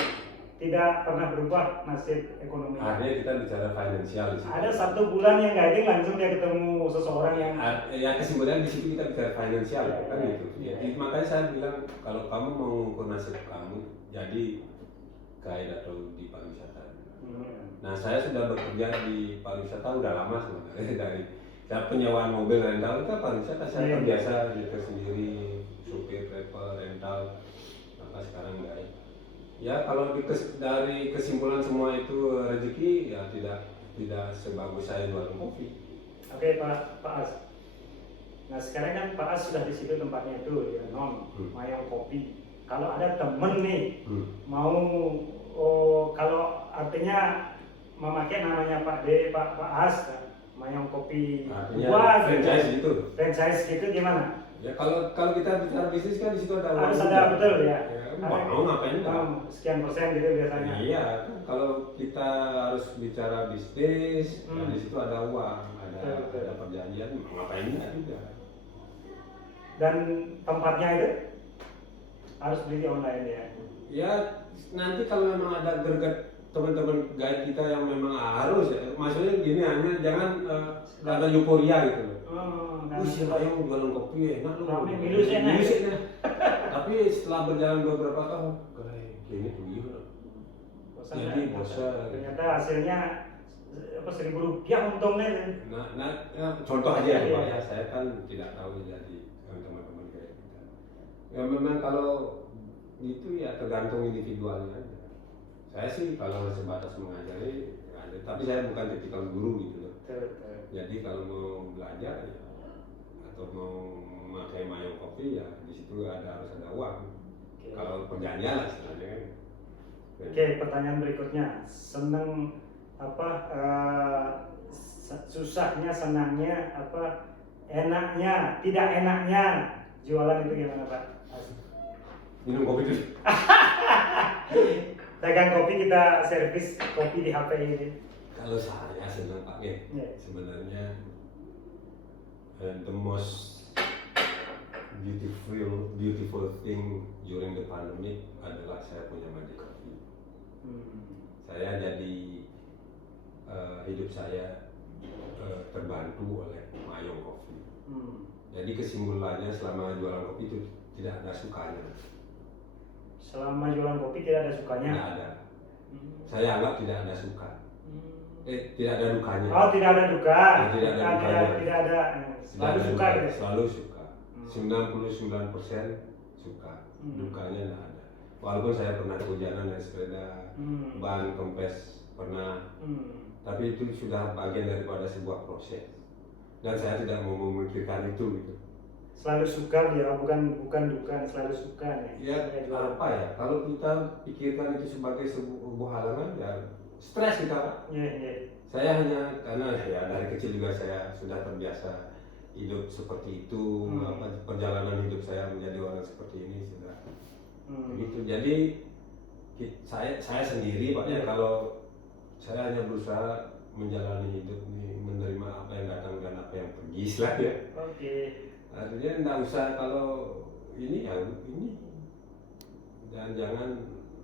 Tidak pernah berubah nasib ekonomi. Akhirnya kita bicara finansial. Ada 1 bulan yang guiding langsung dia ketemu seseorang yang. Ya kesimpulan di situ kita bicara finansial kan gitu. Ya, makanya saya bilang kalau kamu mau mengukur nasib kamu jadi guide atau di pariwisata. Nah saya sudah bekerja di pariwisata udah lama sebenarnya dari saya penyewaan mobil rental itu pariwisata saya terbiasa gitu sendiri supir travel rental maka sekarang guide. Ya kalau dari kesimpulan semua itu rezeki ya tidak sebagus saya jualan kopi. Oke Pak As. Nah sekarang kan Pak As sudah di situ tempatnya itu ya Mayang Kopi. Kalau ada temen nih mau kalau artinya memakai namanya Pak As Mayang Kopi. Artinya franchise gitu. Franchise gitu gimana? Ya kalau kita bicara bisnis kan di situ ada harus ada betul ya. Mau ngapain sekian persen gitu biasanya. Iya, kalau kita harus bicara bisnis, di situ ada uang, ada perjanjian, mau ngapain juga. Dan tempatnya itu harus beli online ya. Ya nanti kalau memang ada greget teman-teman guide kita yang memang harus ya, maksudnya gini hanya jangan ada euforia gitu loh. Siapa yang jualan kopi enak loh. Minusnya. Tapi setelah berjalan beberapa tahun, kayaknya begini loh. Jadi bosan. Ternyata hasilnya Rp1.000 untungnya. Nah, contoh aja ya, saya kan tidak tahu jadi teman-teman kayak kita. Ya memang kalau itu ya tergantung individualnya aja. Saya sih kalau sebatas mengajari, tapi saya bukan tipikal guru gitu loh. Jadi kalau mau belajar ya, atau mau memakai Mayang Kopi ya di situ harus ada uang. Kalau perjanjian lah sebenarnya kan. Oke, pertanyaan berikutnya, senang susahnya, senangnya, enaknya, tidak enaknya jualan itu gimana Pak? Minum kopi dulu. Dagang kopi, kita servis kopi di HP ini. Kalau saya senang Pak sebenarnya the most beautiful thing during the pandemic adalah saya punya Magic Coffee. Saya jadi hidup saya terbantu oleh Mayang Coffee. Jadi kesimpulannya selama jualan kopi itu tidak ada sukanya. Selama jualan kopi tidak ada sukanya? Tidak ada. Saya anggap tidak ada suka. Tidak ada dukanya. Oh, tidak ada duka. Tidak ada dukanya. Tidak ada. Selalu suka gitu. Selalu suka. 99% suka. Dukanya tidak ada. Walaupun saya pernah kehujanan naik sepeda, ban kempes pernah. Tapi itu sudah bagian daripada sebuah proses. Dan saya tidak mau memikirkan itu gitu. Selalu suka ya, bukan duka, selalu suka nih. Ya apa ya? Kalau kita pikirkan itu sebagai sebuah halangan ya stres kita Pak. Iya. Saya hanya karena ya dari kecil juga saya sudah terbiasa hidup seperti itu, perjalanan hidup saya menjadi orang seperti ini sudah begitu. Jadi saya sendiri Pak ya, kalau saya hanya berusaha menjalani hidup ini, menerima apa yang datang dan apa yang pergi istilahnya. Oke. Artinya nggak usah kalau ini ya ini, dan jangan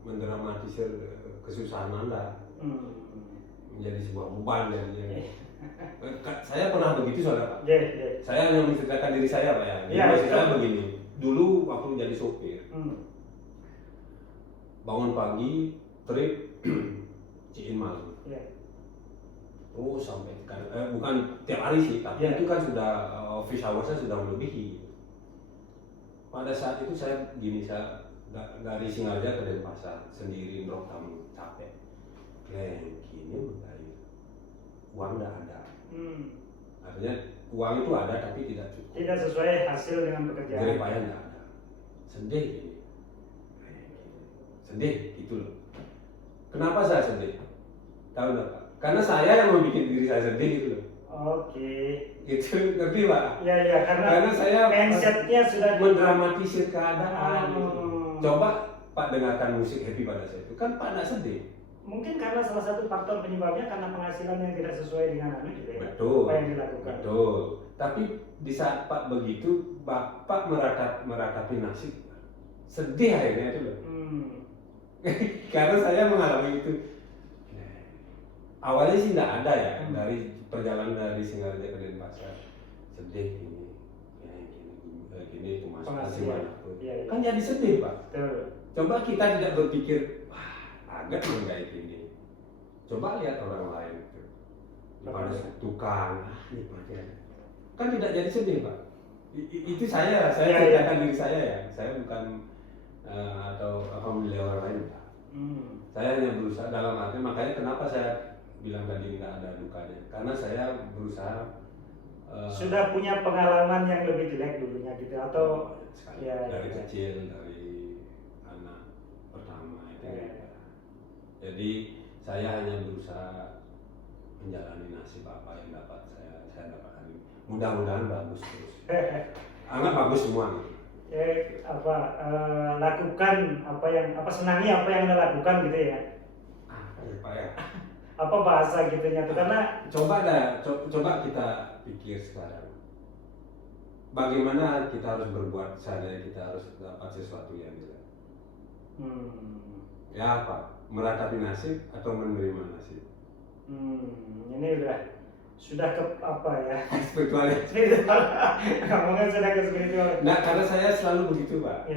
mendramatisir kesusahan Anda menjadi sebuah beban ya. Saya pernah begitu soalnya Pak. Saya hanya menceritakan diri saya Pak ya. Diri saya begini. Dulu waktu jadi sopir, bangun pagi, trip Ciinmal. Oh sampai bukan tiap hari sih, tapi itu kan sudah office hours-nya sudah melebihi. Pada saat itu saya gini, saya dari Singarja ke Denpasar sendiri, drop tamu capek. Gini mengalir, uang tidak ada. Artinya uang itu ada tapi tidak cukup. Tidak sesuai hasil dengan pekerjaan. Jerih payah tidak ada. Sedih gini. Sedih gitu loh. Kenapa saya sedih? Tahu nggak Pak? Karena saya yang membuat diri saya sedih gitu loh. Oke. Itu ngerti Pak? Iya karena saya mindsetnya sudah mendramatisir keadaan. Coba Pak dengarkan musik happy pada saya itu kan Pak tidak sedih. Mungkin karena salah satu faktor penyebabnya karena penghasilan yang tidak sesuai dengan juga ya. Betul. Apa yang dilakukan. Betul. Tapi di saat Pak begitu, Bapak meratapi nasib, sedih akhirnya itu loh. Karena saya mengalami itu. Awalnya sih tidak ada ya, dari perjalanan dari Singarja ke Denpasar, sedih gini itu masuk penghasilan. Kan jadi sedih Pak. Betul. Coba kita tidak berpikir agak menggait ini. Coba lihat orang lain itu. Pada tukang, nikmatnya. Kan tidak jadi sedih Pak. Itu saya ceritakan diri saya ya. Saya bukan atau apa menilai orang lain Pak. Saya hanya berusaha dalam arti, makanya kenapa saya bilang tadi nggak ada dukanya. Karena saya berusaha sudah punya pengalaman yang lebih jelek dulunya gitu atau dari kecil, dari anak pertama itu. Jadi saya hanya berusaha menjalani nasib apa yang dapat saya dapatkan. Mudah-mudahan bagus terus. Anggap bagus semua. Lakukan senangi apa yang Anda lakukan gitu ya. Pak ya. Apa bahasa gitunya tuh, karena coba kita pikir sekarang. Bagaimana kita harus berbuat seandainya kita harus dapat sesuatu yang jelek? Ya apa? Meratapi nasib atau menerima nasib? Ini sudah ke apa ya? Spiritual. Ngomongnya sudah ke spiritual. Nah, karena saya selalu begitu Pak.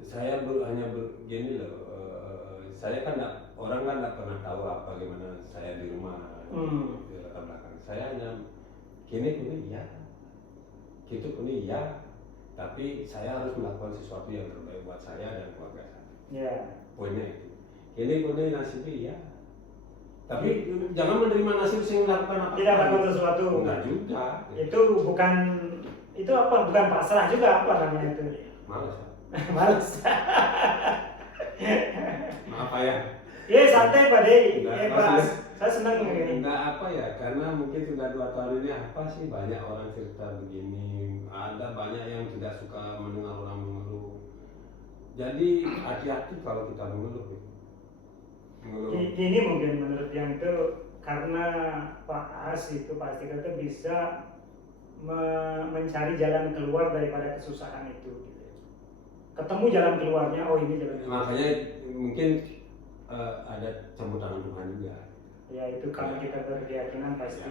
Saya hanya begini loh. Saya kan orang kan tidak pernah tahu bagaimana saya di rumah di latar belakang. Saya hanya gini ya, gitu ini ya. Tapi saya harus melakukan sesuatu yang terbaik buat saya dan keluarga saya. Poinnya itu. Ini nasibnya ya. Tapi jangan menerima nasib sing melakukan apa. Tidak melakukan sesuatu. Enggak juga. Itu bukan bukan pasrah juga, apa namanya itu? Malas. Malas. Maaf ya. Santai Pak De. Saya senang begini. Enggak apa ya, karena mungkin sudah 2 tahun ini apa sih banyak orang cerita begini. Ada banyak yang tidak suka mendengar orang mengeluh. Jadi hati-hati kalau kita mengeluh. Ini mungkin menurut yang itu karena Pak As itu pasti itu bisa mencari jalan keluar daripada kesusahan itu. Gitu. Ketemu jalan keluarnya, ini jalan keluar. Makanya mungkin ada campur tangan Tuhan juga. Ya itu kalau kita berkeyakinan pasti.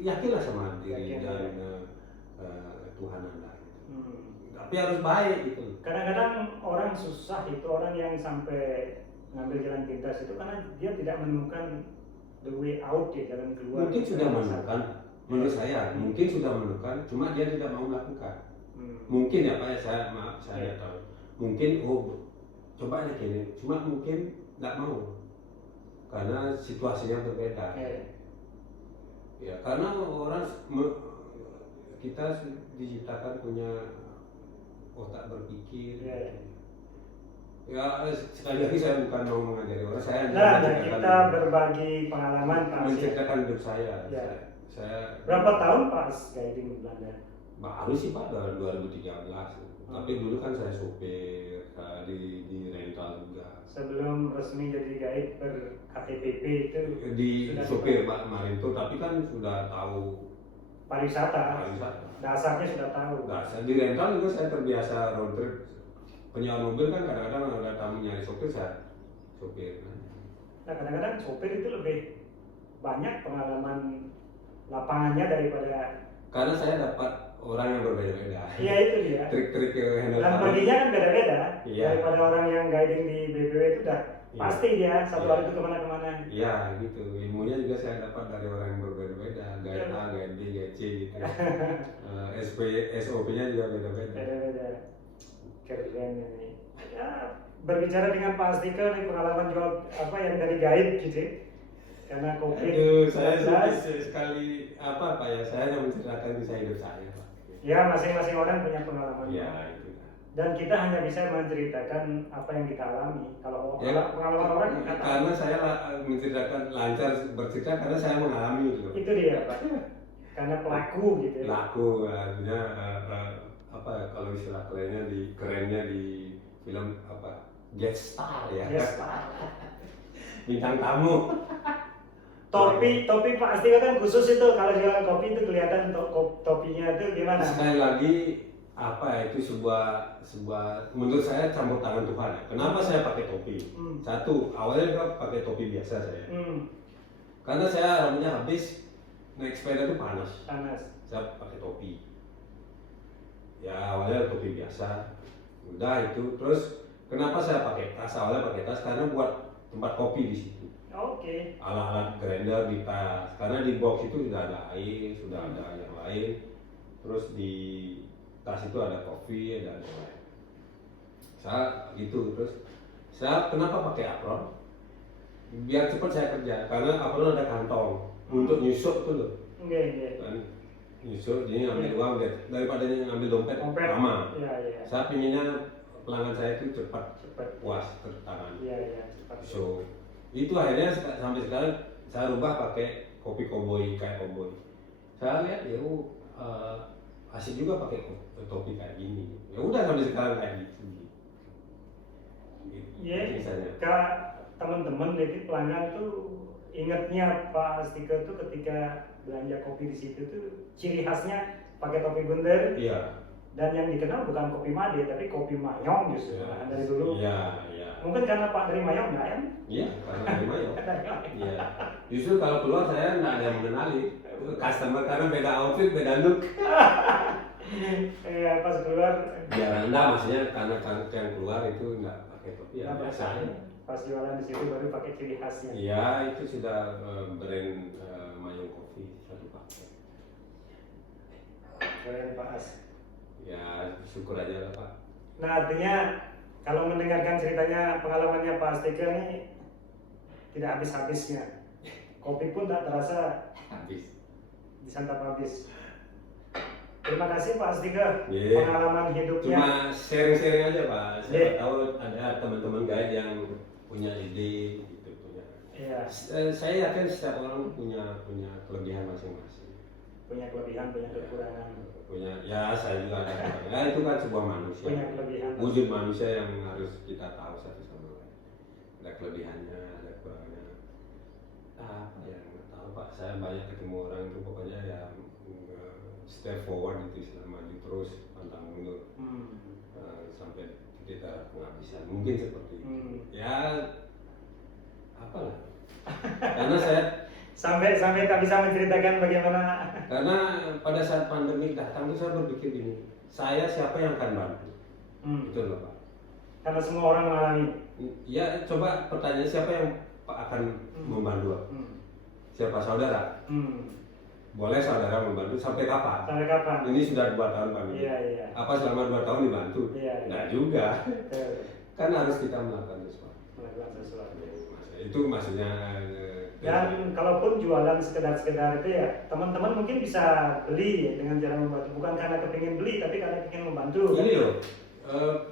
Yakinlah sama diri dan Tuhan Anda. Tapi harus baik gitu. Kadang-kadang orang susah itu, orang yang sampai ngambil jalan pintas itu karena dia tidak menemukan the way out ya, jalan keluar. Mungkin sudah menemukan, menurut saya mungkin sudah menemukan, cuma dia tidak mau melakukan. Mungkin ya Pak ya, saya tahu. Mungkin coba aja gini, cuma mungkin nggak mau karena situasinya berbeda. Ya karena kita diciptakan punya otak berpikir. Ya sekali lagi saya bukan mau mengajari orang, saya kita berbagi pengalaman menceritakan hidup saya. saya Berapa tahun pas guiding di Belanda? baru sih Pak, dari 2013. Tapi dulu kan saya sopir di rental juga. Sebelum resmi jadi guide ber KTPP itu Di sudah sopir Pak kemarin tuh, tapi kan sudah tahu pariwisata. pariwisata. Dasarnya sudah tahu. Nah, di rental juga saya terbiasa road trip. Penyewa mobil kan kadang-kadang ada tamu nyari sopir, saya sopir. Nah, kadang-kadang sopir itu lebih banyak pengalaman lapangannya daripada, Karena saya dapat orang yang berbeda-beda. iya itu dia. Trik-trik handle Dan palu. perginya kan beda-beda. Iya. Daripada orang yang guiding di BPW itu udah Iya. pasti dia satu Iya. hari itu kemana-kemana. Iya gitu, ilmunya juga saya dapat dari orang yang berbeda-beda, guide A, guide B, guide C gitu. SOP-nya juga beda-beda. Beda-beda. Keren ini. Ya, berbicara dengan Pak Astika nih pengalaman jual apa yang dari guide gitu. Karena COVID. Aduh, saya sekali apa Pak ya, saya hanya menceritakan kisah hidup saya Pak. Ya, masing-masing orang punya pengalaman. Iya itu. Dan kita hanya bisa menceritakan apa yang kita alami. Kalau Ya, pengalaman orang kita tahu. karena saya menceritakan lancar bercerita karena saya mengalami gitu. Itu dia Pak. Karena pelaku gitu. Laku artinya apa ya, kalau istilah kerennya di film apa, guest star ya. Yes, Bintang tamu. Topi Pak Astika kan khusus itu kalau jualan kopi itu kelihatan topinya itu gimana? Sekali lagi apa ya, itu sebuah menurut saya campur tangan Tuhan ya. Kenapa saya pakai topi? Satu, awalnya kan pakai topi biasa saya. Karena saya rambutnya habis, naik sepeda itu panas. Saya pakai topi. Ya awalnya topi biasa. Udah itu, terus kenapa saya pakai tas? Awalnya pakai tas karena buat tempat kopi di situ. Oke. Alat-alat grinder di tas, karena di box itu sudah ada air, sudah ada yang lain. Terus di tas itu ada kopi, ada yang lain. Saya gitu, terus saya kenapa pakai apron? Biar cepat saya kerja, karena apron ada kantong untuk nyusuk itu loh. Iya. Kan nyusuk, jadi ngambil uang daripada ngambil dompet lama. Iya. Saya pinginnya pelanggan saya itu cepat puas tertangan. Iya, cepat. So itu akhirnya sampai sekarang saya rubah pakai kopi koboi, kayak koboi. Saya lihat ya asik juga pakai topi kayak gini. Ya udah sampai sekarang kayak gitu. Iya. Misalnya. Kalau teman-teman jadi pelanggan tuh ingatnya Pak Astika tuh ketika belanja kopi di situ tuh ciri khasnya pakai topi bundar. Iya. Dan yang dikenal bukan kopi made tapi kopi mayong justru. Ya. Dari dulu. Iya. Mungkin karena Pak dari mayong nggak ya? Iya, karena dari mayong. Iya. Justru kalau keluar saya nggak ada yang mengenali customer karena beda outfit, beda look. Iya, pas keluar. Ya rendah maksudnya karena yang keluar itu nggak pakai topi ya biasa aja. Pas jualan di situ baru pakai ciri khasnya. Iya, itu sudah brand Mayong Coffee satu paket. Keren Pak As. Ya syukur aja lah Pak. Nah artinya kalau mendengarkan ceritanya pengalamannya Pak Astika ini tidak habis-habisnya. Kopi pun tak terasa Habis. disantap habis. Terima kasih Pak Astika, Yeah. pengalaman hidupnya. Cuma sharing-sharing aja Pak. Siapa Yeah. tahu ada teman-teman guide yang punya ide gitu punya. Iya. Saya yakin setiap orang punya kelebihan masing-masing. Punya kelebihan, punya kekurangan. Punya ya saya juga ada kekurangan. Ya itu kan sebuah manusia. Punya kelebihan. Wujud manusia yang harus kita tahu satu sama lain. Ada kelebihannya, ada kekurangannya. Apa ya nggak tahu Pak. Saya banyak ketemu orang itu pokoknya ya step forward itu istilah maju terus pantang mundur sampai titik darah penghabisan mungkin seperti itu. Ya apalah. Karena saya sampai tak bisa menceritakan bagaimana. karena pada saat pandemi datang itu saya berpikir gini, saya siapa yang akan bantu? Itu loh Pak. Karena semua orang mengalami. Ya coba pertanyaan siapa yang akan membantu? Siapa saudara? Boleh saudara membantu sampai kapan? Sampai kapan? Ini sudah 2 tahun pandemi. Iya. Apa selama 2 tahun dibantu? Iya. Nggak juga. Kan harus kita melakukan sesuatu. Itu maksudnya. Dan kalaupun jualan sekedar itu ya teman-teman mungkin bisa beli ya, dengan cara membantu, bukan karena kepingin beli tapi karena ingin membantu. Ini loh,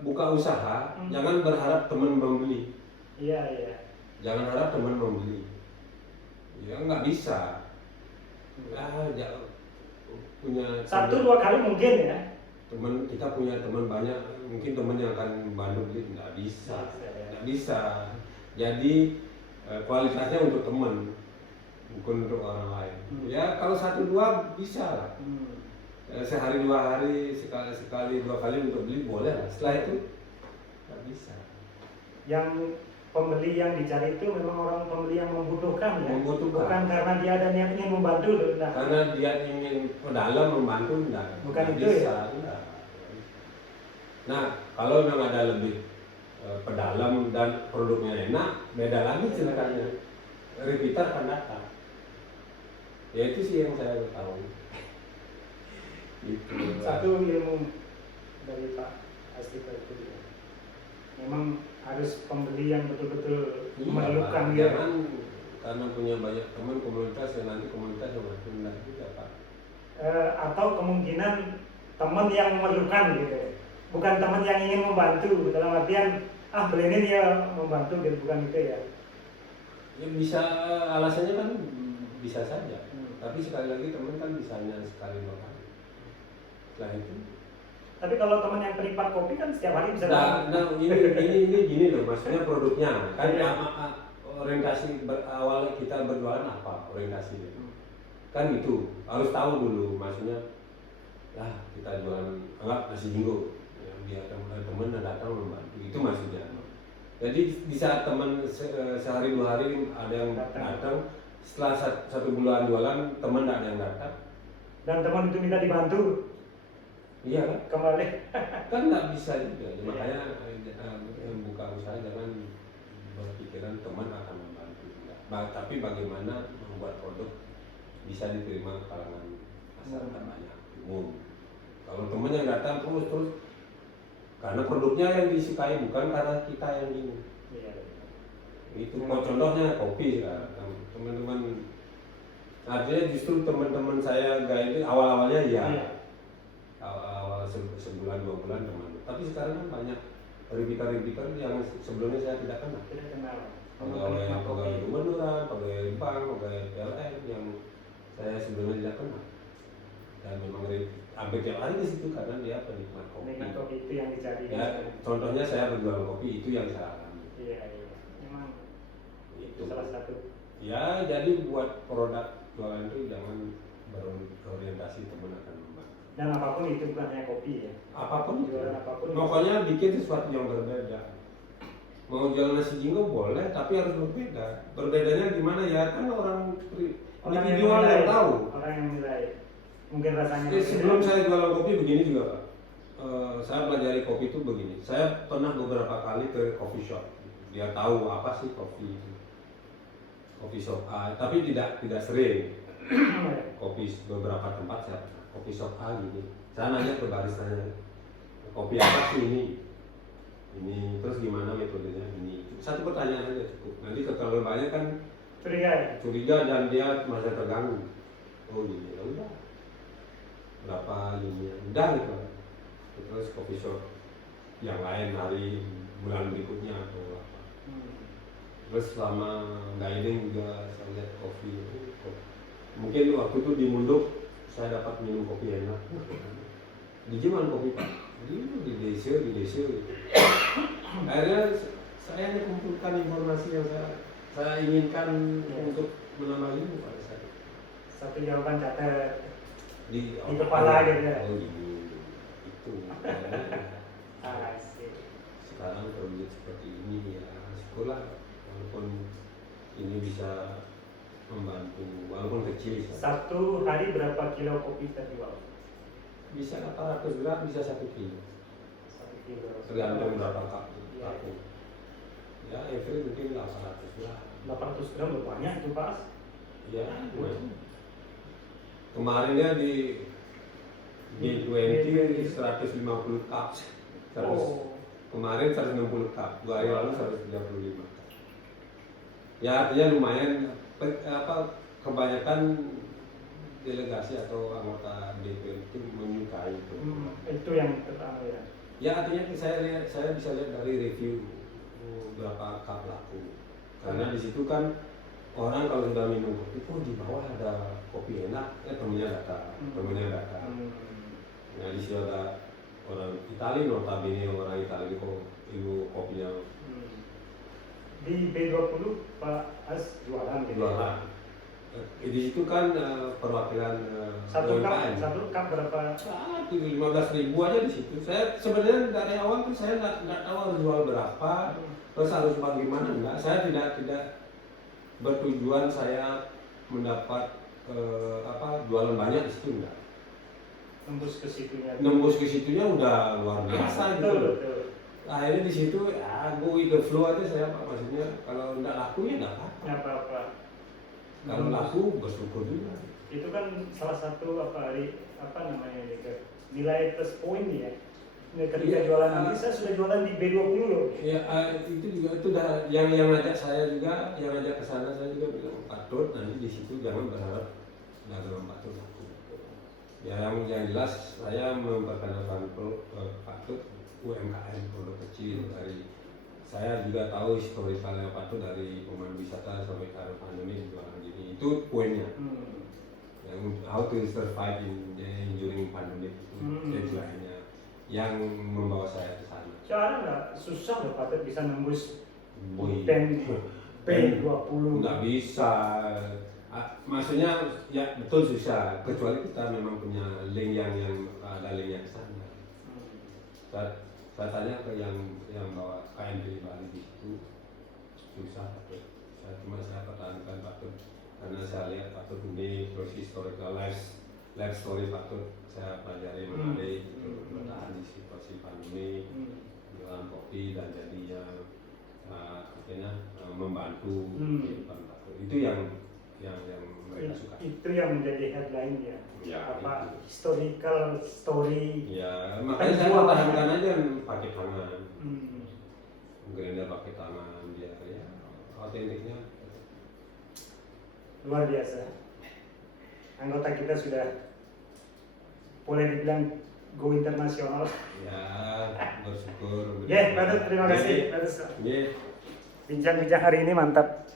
buka usaha, jangan berharap teman membeli. Iya. Jangan harap teman membeli. Ya nggak bisa. Punya Satu dua kali mungkin ya. teman, kita punya teman banyak, mungkin teman yang akan bantu gitu, nggak bisa. Jadi kualitasnya untuk teman, bukan untuk orang lain. Ya kalau satu dua bisa lah. Sehari dua hari, sekali dua kali untuk beli boleh lah. Setelah itu nggak bisa. Yang pembeli yang dicari itu memang orang pembeli yang membutuhkan ya. Membutuhkan. Bukan karena dia ada niat ingin membantu loh. Nah. Karena dia ingin dalam membantu, enggak. Bukan Nggak itu bisa, ya. enggak. Nah, kalau memang ada lebih pedalam dan produknya enak, beda lagi ceritanya. Repeater akan datang. Ya itu sih yang saya tahu. Itu. Satu ilmu dari Pak Astika itu ya. Memang harus pembeli yang betul-betul memerlukan dia. Jangan karena punya banyak teman komunitas ya nanti komunitas yang berpindah juga Pak. Atau kemungkinan teman yang memerlukan gitu. Bukan teman yang ingin membantu dalam artian beli ini dia membantu gitu, bukan itu ya. Ya bisa, alasannya kan bisa saja. Tapi sekali lagi teman kan bisa hanya sekali dua kali. Setelah itu. Tapi kalau teman yang penikmat kopi kan setiap hari bisa datang. Nah ini gini loh, maksudnya produknya kan orientasi awal kita berjualan apa orientasinya? Kan itu harus tahu dulu, maksudnya kita jualan anggap nasi jingo, ya, biar teman datang membantu, itu maksudnya. Jadi di saat teman sehari dua hari ada yang datang, setelah satu bulan jualan teman tidak ada yang datang, dan teman itu minta dibantu. Iya kan? Kembali. Kan nggak bisa juga, ya, makanya buka usaha jangan berpikiran teman akan membantu. Tapi bagaimana membuat produk bisa diterima kalangan masyarakat banyak umum. Kalau teman yang datang terus, karena produknya yang disukai bukan karena kita yang ingin. Itu contohnya kopi sekarang, teman-teman. Artinya justru teman-teman saya guide awal-awalnya ya. Awal sebulan dua bulan teman, tapi sekarang kan banyak repeater yang sebelumnya saya tidak kenal. Pegawai gubernuran, pegawai bank, pegawai PLN yang saya sebelumnya tidak kenal. Dan memang hampir tiap hari di situ karena dia penikmat kopi. Penikmat kopi itu yang dicari. Ya, contohnya saya berjualan kopi itu yang saya alami. Iya. Memang itu salah satu. Ya, jadi buat produk jualan itu jangan berorientasi teman akan membantu. Dan apapun itu bukan hanya kopi ya. Apapun jualan apapun. Pokoknya bikin sesuatu yang berbeda. Mau jualan nasi jingo boleh, tapi harus berbeda. Berbedanya gimana ya? Kan orang individual yang tahu. Orang yang menilai. Mungkin rasanya. Sebelum saya jualan kopi begini juga Pak. Saya pelajari kopi itu begini. Saya pernah beberapa kali ke coffee shop. Dia tahu apa sih kopi itu. Coffee shop A, tapi tidak sering. Kopi beberapa tempat saya kopi shop A gini. Saya nanya ke baristanya, kopi apa sih ini? Terus gimana metodenya ini? Satu pertanyaan aja cukup. Nanti kalau banyak kan curiga dan dia merasa terganggu. Oh gini, ya udah. Berapa ini? Udah gitu. Terus kopi shop yang lain hari bulan berikutnya atau apa. Terus selama guiding juga saya lihat kopi itu. Mungkin waktu itu di Munduk saya dapat minum kopi enak. Di gimana kopi Pak? Di desa. Akhirnya saya hanya kumpulkan informasi yang saya inginkan untuk menambah ilmu pada saya. Satu jawaban catat Di kepala gitu ya. Oh gini, itu. Sekarang produk seperti ini ya syukurlah, walaupun ini bisa membantu walaupun kecil. Satu hari berapa kilo kopi terjual? Bisa 800 gram, bisa 1 kilo. 1 kilo. Tergantung berapa cup. Ya, average mungkin 800 gram. 800 gram udah banyak itu Pak. Ya, kemarinnya di G20 150 cup. Kemarin 160 cup, 2 hari lalu 135 cup. Ya artinya lumayan. Kebanyakan delegasi atau anggota DPR itu menyukai itu. Itu yang pertama ya. Ya artinya saya bisa lihat dari review berapa cup laku. Karena di situ kan orang kalau sudah minum kopi itu di bawah ada kopi enak, temennya datang. Nah di situ ada orang Itali, notabene orang Itali kok ibu kopinya Di B20 Pak As jualan gitu. jualan. Di situ kan perwakilan Satu UMKM. cup berapa? 15.000 aja di situ. Saya sebenarnya dari awal kan saya nggak tahu harus jual berapa, terus harus bagaimana enggak. Saya tidak bertujuan saya mendapat jualan banyak di situ enggak. Nembus ke situnya. Nembus ke situnya udah luar biasa gitu. Betul. Akhirnya di situ ya go with the flow aja saya Pak, maksudnya kalau enggak laku ya enggak apa-apa. Nggak apa-apa. Kalau laku bersyukur juga. Itu kan salah satu nilai plus poin ya. Ketika Iya. jualan nanti saya sudah jualan di B20 loh. Ya itu juga itu dah yang ngajak saya juga, yang ngajak ke sana saya juga bilang patut nanti di situ jangan berharap dagang patut laku. Ya yang jelas saya memperkenalkan patut UMKM produk kecil dari saya juga tahu historikalnya patut dari pemandu wisata sampai ke pandemi jualan gini itu poinnya. Yang how to survive during pandemic itu deadline-nya yang membawa saya ke sana. Cara nggak susah loh patut bisa nembus Boy. P20. Nggak bisa. Maksudnya ya betul susah kecuali kita memang punya link yang ada linknya ke sana. Saya tanya ke yang bawa KMP di Bali di situ susah patut. Saya pertahankan patut karena saya lihat patut ini terus historical life story patut saya pelajari menarik bertahan di situasi pandemi jualan kopi dan jadinya akhirnya membantu kehidupan patut itu yang mereka suka. Itu yang menjadi headline ya. Ya, historical story. Ya, makanya saya pertahankan aja pakai tangan. Grinder pakai tangan biar ya autentiknya. Luar biasa. Anggota kita sudah boleh dibilang go internasional. Ya, bersyukur. Ya, Patut terima kasih. Ya. Bincang-bincang hari ini mantap.